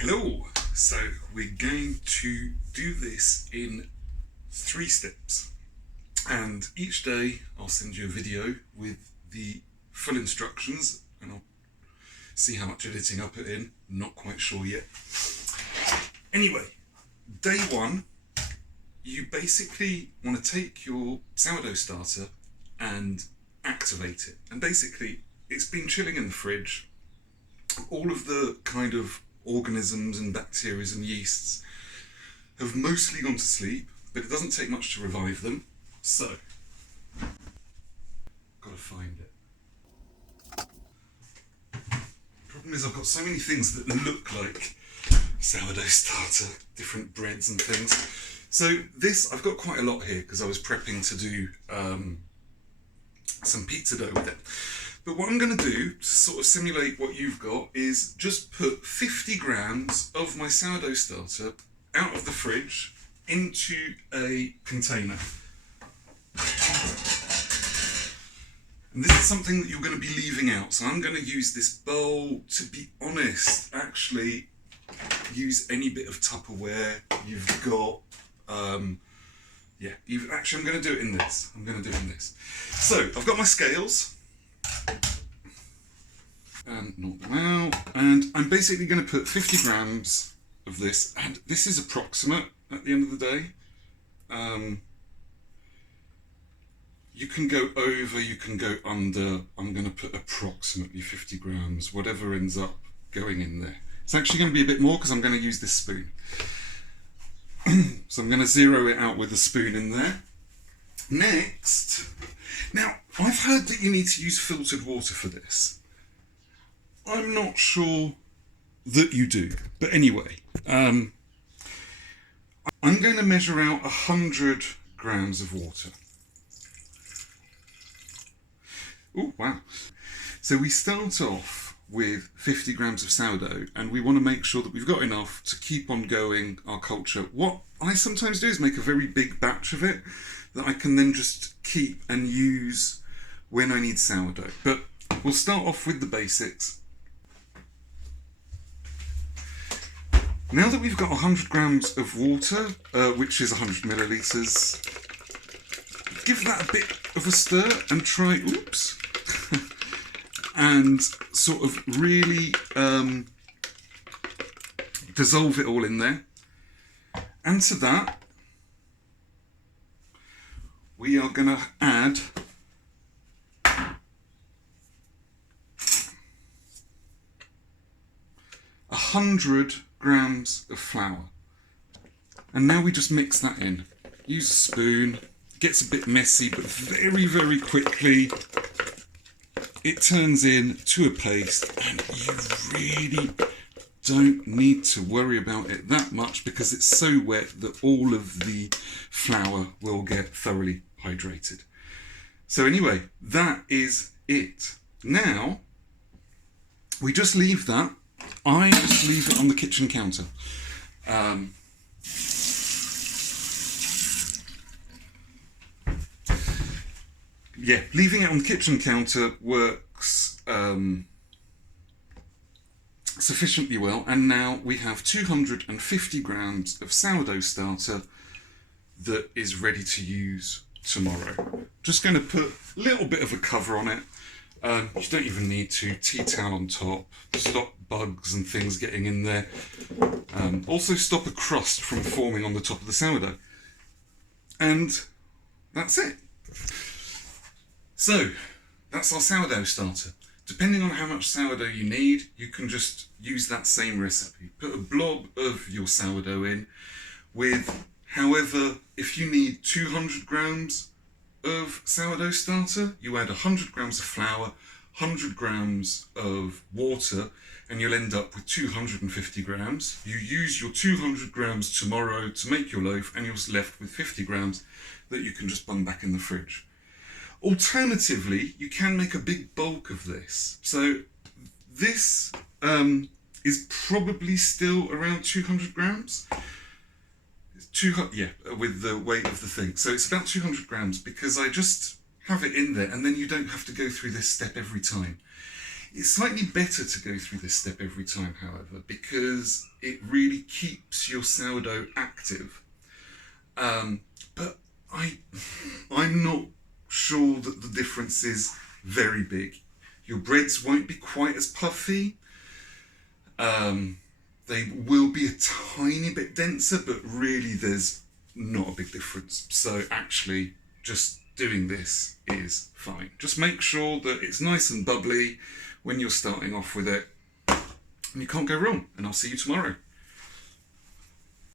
Hello! So we're going to do this in 3 steps, and each day I'll send you a video with the full instructions and I'll see how much editing I put in, not quite sure yet. Anyway, day 1, you basically want to take your sourdough starter and activate it, and basically it's been chilling in the fridge. All of the kind of organisms and bacteria and yeasts have mostly gone to sleep, but it doesn't take much to revive them. So, gotta find it. Problem is I've got so many things that look like sourdough starter, different breads and things. So this, I've got quite a lot here because I was prepping to do some pizza dough with it. But what I'm going to do to sort of simulate what you've got is just put 50 grams of my sourdough starter out of the fridge into a container. And this is something that you're going to be leaving out. So I'm going to use this bowl. To be honest, actually use any bit of Tupperware you've got. I'm going to do it in this. So I've got my scales. And knock them out, and I'm basically going to put 50 grams of this, and this is approximate at the end of the day. You can go over, you can go under. I'm going to put approximately 50 grams, whatever ends up going in there. It's actually going to be a bit more because I'm going to use this spoon. So I'm going to zero it out with a spoon in there. Next, now I've heard that you need to use filtered water for this. I'm not sure that you do, but anyway, I'm going to measure out 100 grams of water. Oh, wow. So we start off with 50 grams of sourdough, and we want to make sure that we've got enough to keep on going our culture. What I sometimes do is make a very big batch of it that I can then just keep and use when I need sourdough. But we'll start off with the basics. Now that we've got 100 grams of water, which is 100 millilitres, give that a bit of a stir and try, and sort of really dissolve it all in there. And to that, we are going to add 100 grams of flour, and now we just mix that in. Use a spoon. It gets a bit messy, but very, very quickly it turns into a paste, and you really don't need to worry about it that much because it's so wet that all of the flour will get thoroughly hydrated. So anyway, that is it. Now we just leave that. I just leave it on the kitchen counter. Leaving it on the kitchen counter works sufficiently well, and now we have 250 grams of sourdough starter that is ready to use tomorrow. Just going to put a little bit of a cover on it. You don't even need to. Tea towel on top. Stop bugs and things getting in there. Also stop a crust from forming on the top of the sourdough. And that's it. So, that's our sourdough starter. Depending on how much sourdough you need, you can just use that same recipe. Put a blob of your sourdough in with, however, if you need 200 grams of sourdough starter, you add 100 grams of flour, 100 grams of water, and you'll end up with 250 grams. You use your 200 grams tomorrow to make your loaf, and you're left with 50 grams that you can just bung back in the fridge. Alternatively, you can make a big bulk of this. So this is probably still around 200 grams. With the weight of the thing. So it's about 200 grams because I just have it in there, and then you don't have to go through this step every time. It's slightly better to go through this step every time, however, because it really keeps your sourdough active. But I'm not sure that the difference is very big. Your breads won't be quite as puffy. They will be a tiny bit denser, but really there's not a big difference. So actually, just doing this is fine. Just make sure that it's nice and bubbly when you're starting off with it, and you can't go wrong. And I'll see you tomorrow.